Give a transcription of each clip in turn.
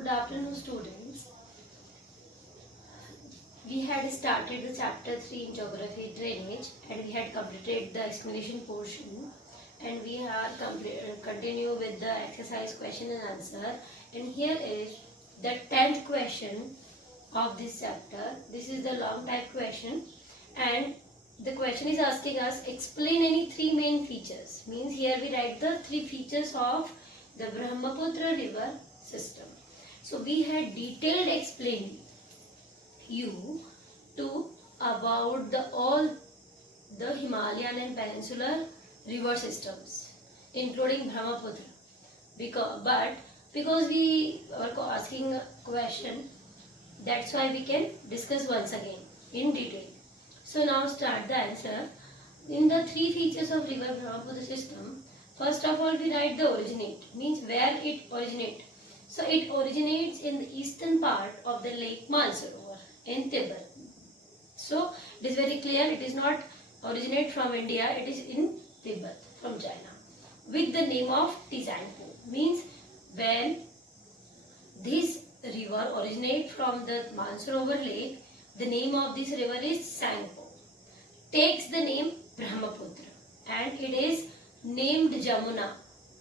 Good afternoon, students. We had started the chapter 3 in geography drainage and we had completed the explanation portion, and we are continue with the exercise question and answer. And here is the 10th question of this chapter. This is the long type question, and the question is asking us explain any three main features. Means here we write the three features of the Brahmaputra river system. So we had detailed explained you to about the all the Himalayan and peninsular river systems, including Brahmaputra. Because we are asking a question, that's why we can discuss once again in detail. So now start the answer. In the three features of river Brahmaputra system, first of all we write the originate, means where it originates. So it originates in the eastern part of the Lake Mansarovar in Tibet. So it is very clear, it is not originate from India, it is in Tibet from China, with the name of Tsangpo. Means when this river originates from the Mansarovar lake, the name of this river is Tsangpo. Takes the name Brahmaputra and it is named Jamuna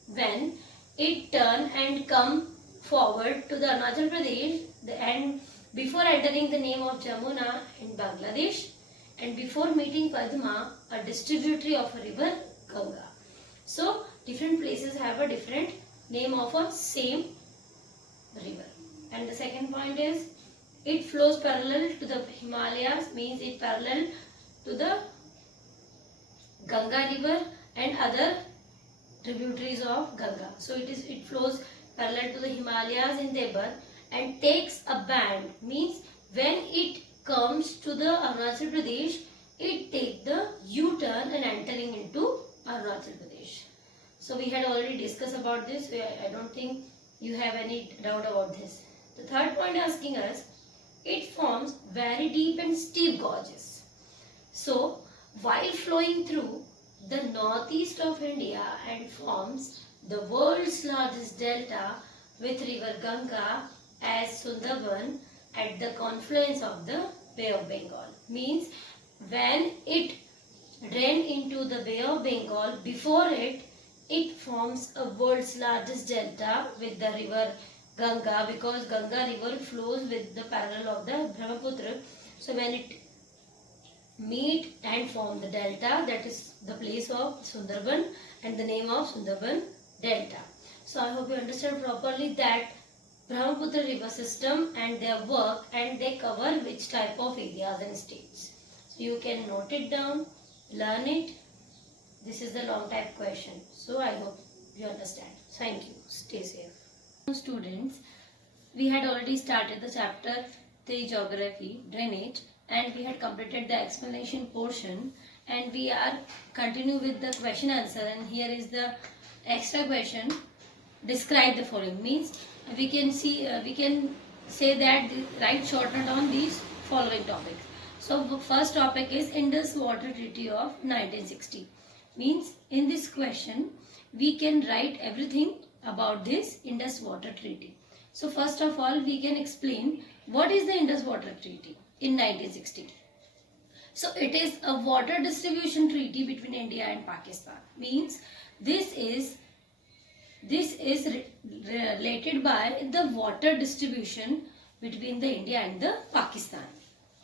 when it turn and come forward to the Arunachal Pradesh, and before entering the name of Jamuna in Bangladesh, and before meeting Padma, a distributary of a river Ganga. So different places have a different name of a same river. And the second point is it flows parallel to the Himalayas, means it parallel to the Ganga river and other tributaries of Ganga. So it flows parallel to the Himalayas in Tibet and takes a bend, means when it comes to the Arunachal Pradesh, it takes the U-turn and entering into Arunachal Pradesh. So we had already discussed about this. I don't think you have any doubt about this. The third point asking us, it forms very deep and steep gorges. So while flowing through the northeast of India and forms the world's largest delta with river Ganga as Sundarban at the confluence of the Bay of Bengal. Means when it drained into the Bay of Bengal, before it forms a world's largest delta with the river Ganga, because Ganga river flows with the parallel of the Brahmaputra. So when it meet and form the delta, that is the place of Sundarban and the name of Sundarban Delta. So I hope you understand properly that Brahmaputra river system and their work, and they cover which type of areas and states. So you can note it down, learn it. This is the long type question. So I hope you understand. Thank you. Stay safe. Students, we had already started the chapter 3 geography drainage and we had completed the explanation portion, and we are continue with the question answer. And here is the extra question. Describe the following, means we can say that write shortened on these following topics. So the first topic is Indus Water Treaty of 1960. Means in this question we can write everything about this Indus Water Treaty. So first of all we can explain what is the Indus Water Treaty in 1960. So it is a water distribution treaty between India and Pakistan. Means this is related by the water distribution between the India and the Pakistan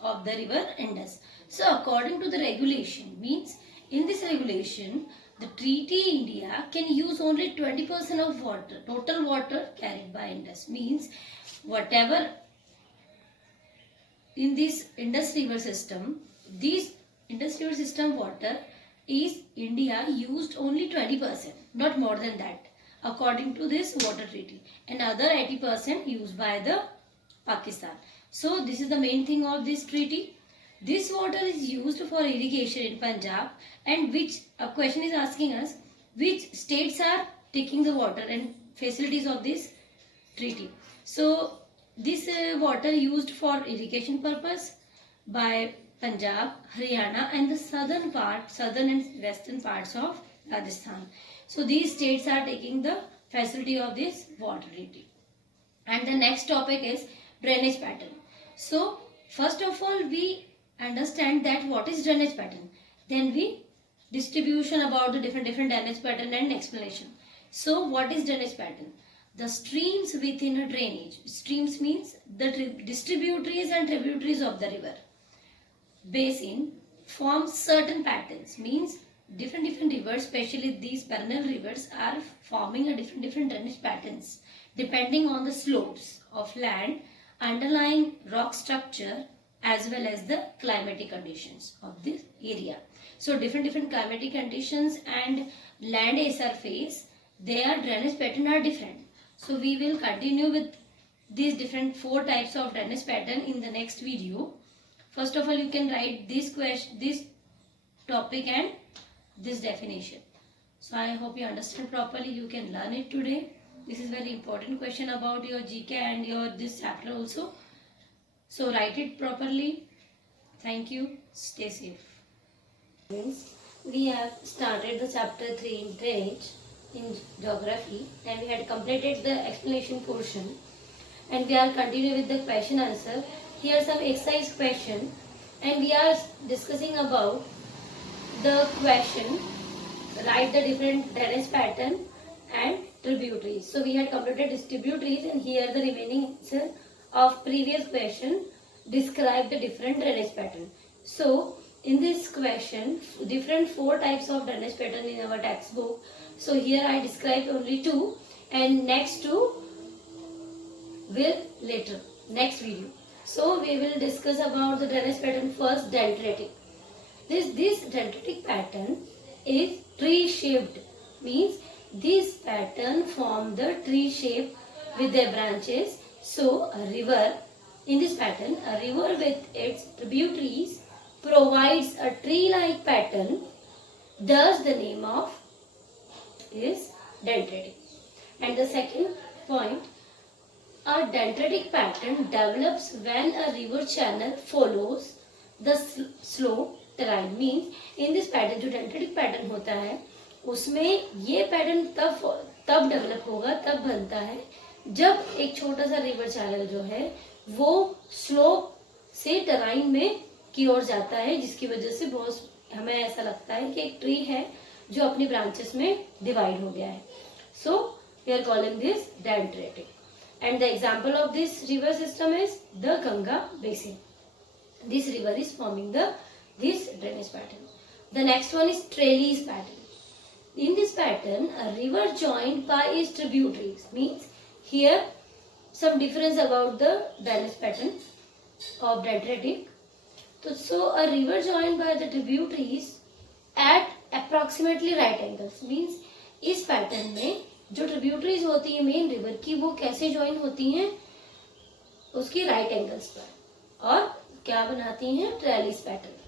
of the river Indus. So according to the regulation, means in this regulation the treaty India can use only 20% of water, total water carried by Indus. Means whatever in this Indus river system, this Indus river system water is India used only 20%, not more than that, according to this water treaty, and other 80% used by the Pakistan. So this is the main thing of this treaty. This water is used for irrigation in Punjab, and which a question is asking us which states are taking the water and facilities of this treaty. So this water used for irrigation purpose by Punjab, Haryana and the southern and western parts of Rajasthan. So these states are taking the facility of this water treaty. And the next topic is drainage pattern. So first of all we understand that what is drainage pattern. Then we distribution about the different drainage pattern and explanation. So what is drainage pattern? The streams within a drainage. Streams means the distributaries and tributaries of the river basin form certain patterns. Means different rivers, especially these perennial rivers, are forming a different drainage patterns depending on the slopes of land, underlying rock structure, as well as the climatic conditions of this area. So different climatic conditions and land surface, their drainage pattern are different. So we will continue with these different 4 types of drainage pattern in the next video. First of all, you can write this question, this topic and this definition. So I hope you understand properly. You can learn it today. This is very important question about your GK and your this chapter also. So write it properly. Thank you. Stay safe. We have started the chapter 3 in drainage in geography, and we had completed the explanation portion, and we are continuing with the question answer. Here are some exercise question, and we are discussing about the question. Write the different drainage pattern and tributaries. So we had completed distributaries, and here the remaining answer of previous question. Describe the different drainage pattern. So in this question, different 4 types of drainage pattern in our textbook. So here I described only 2, and next 2 will later, next video. So we will discuss about the drainage pattern first, dendritic. This dendritic pattern is tree shaped, means this pattern form the tree shape with their branches. So a river, in this pattern, a river with its tributaries provides a tree-like pattern. Thus the name of is dendritic. And the second point, a dendritic pattern develops when a river channel follows the slope terrain. Means in this pattern, जो dendritic pattern होता है, उसमें ये pattern तब develop होगा, तब बनता है जब एक छोटा सा रिवर चैनल जो है वो स्लोप से टराइन में की ओर जाता है, जिसकी वजह से बहुत हमें ऐसा लगता है कि एक ट्री है जो अपनी ब्रांचेस में डिवाइड हो गया है. So we are calling this dendritic, and the example of this river system is the Ganga basin. This river is forming this drainage pattern. The next one is trellis pattern. In this pattern, a river joined by its tributaries. Means here some difference about the drainage pattern of dendritic. So a river joined by the tributaries at approximately right angles. Means इस pattern में जो tributaries होती है main river की, वो कैसे join होती हैं, उसकी राइट एंगल्स पर, और क्या बनाती हैं, trellis pattern.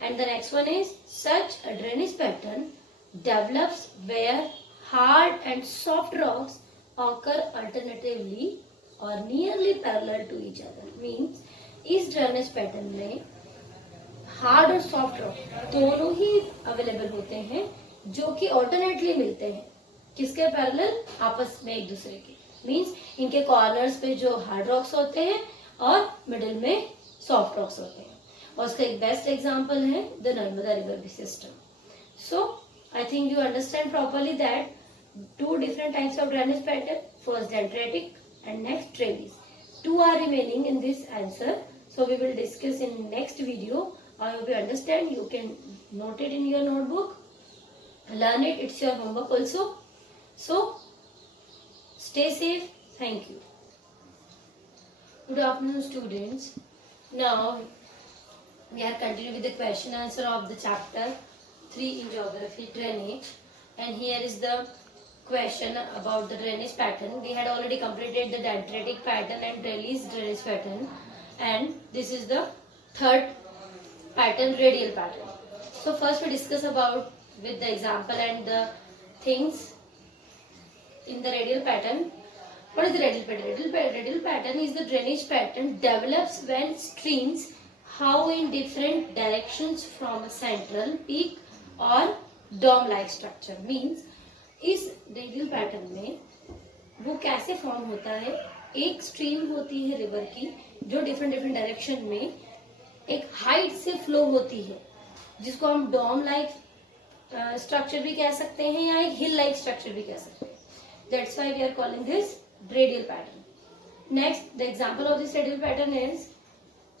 And the next one is such a drainage pattern develops where hard and soft rocks occur alternatively or nearly parallel to each other. Means इस drainage pattern में hard और soft rock दोनों ही available होते हैं, जो कि alternately मिलते हैं. किसके पैरेलल, आपस में एक दूसरे के. Means इनके corners पे जो hard rocks होते हैं और middle में soft rocks होते हैं. और उसका एक बेस्ट एग्जाम्पल है the Narmada river system. So I think you understand properly that 2 different types of drainage pattern. First dendritic and next trellis. 2 are remaining in this answer. So we will discuss in next video. I hope you understand. You can note it in your notebook. Learn it. It's your homework also. So stay safe. Thank you. Good afternoon, students. Now we are continuing with the question answer of the chapter 3 in geography, drainage, and here is the question about the drainage pattern. We had already completed the dendritic pattern and trellis drainage pattern, and this is the third pattern, radial pattern. So first we discuss about with the example and the things in the radial pattern. What is the radial pattern? Radial pattern is the drainage pattern develops when streams how in different directions from a central peak or dome like structure. Means इस radial pattern में वो कैसे form होता है एक stream होती है river की जो डिफरेंट डिफरेंट डायरेक्शन में एक हाइट से फ्लो होती है, जिसको हम डॉम लाइक स्ट्रक्चर भी कह सकते हैं या एक हिल लाइक स्ट्रक्चर भी कह सकते हैं. That's why we are calling this radial pattern. Next, the example of this radial pattern is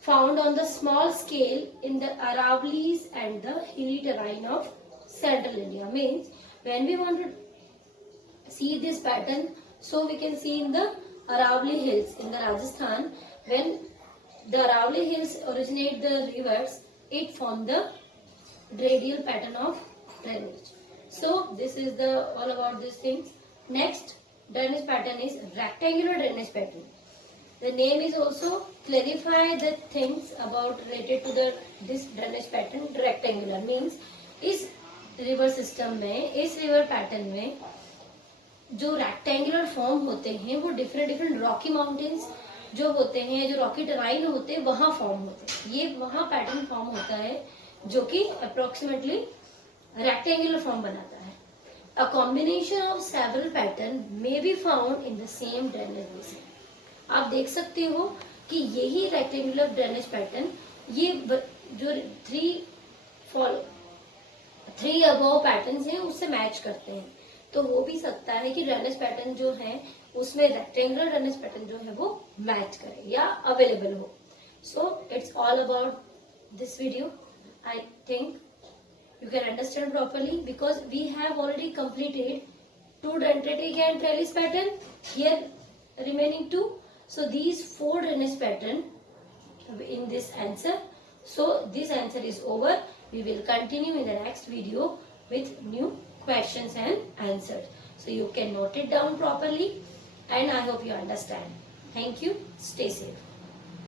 found on the small scale in the Aravallis and the hilly terrain of central India. Means when we want to see this pattern, so we can see in the Aravalli hills in the Rajasthan. When the Aravalli hills originate the rivers, it form the radial pattern of drainage. So this is the all about these things. Next drainage pattern is rectangular drainage pattern. The name is also clarify the things about related to the this drainage pattern. Rectangular means इस river system में, इस river pattern में जो rectangular form होते हैं वो different different rocky mountains जो होते हैं, जो rocky terrain होते हैं वहाँ form होते हैं. ये वहाँ pattern form होता है जो कि approximately rectangular form बनाता है. A combination of several pattern may be found in the same drainage basin. आप देख सकते हो कि यही रेक्टेंगुलर ड्रेनेज पैटर्न ये जो थ्री अबव पैटर्न्स हैं उससे मैच करते हैं. तो हो भी सकता है कि ड्रेनेज पैटर्न जो है उसमें रेक्टेंगुलर ड्रेनेज पैटर्न जो है वो मैच करे या अवेलेबल हो. So it's all about this video. I think you can understand properly because we have already completed 2 dendritic and trellis pattern. Here remaining 2. So these 4 drainage pattern in this answer. So this answer is over. We will continue in the next video with new questions and answers. So you can note it down properly and I hope you understand. Thank you. Stay safe.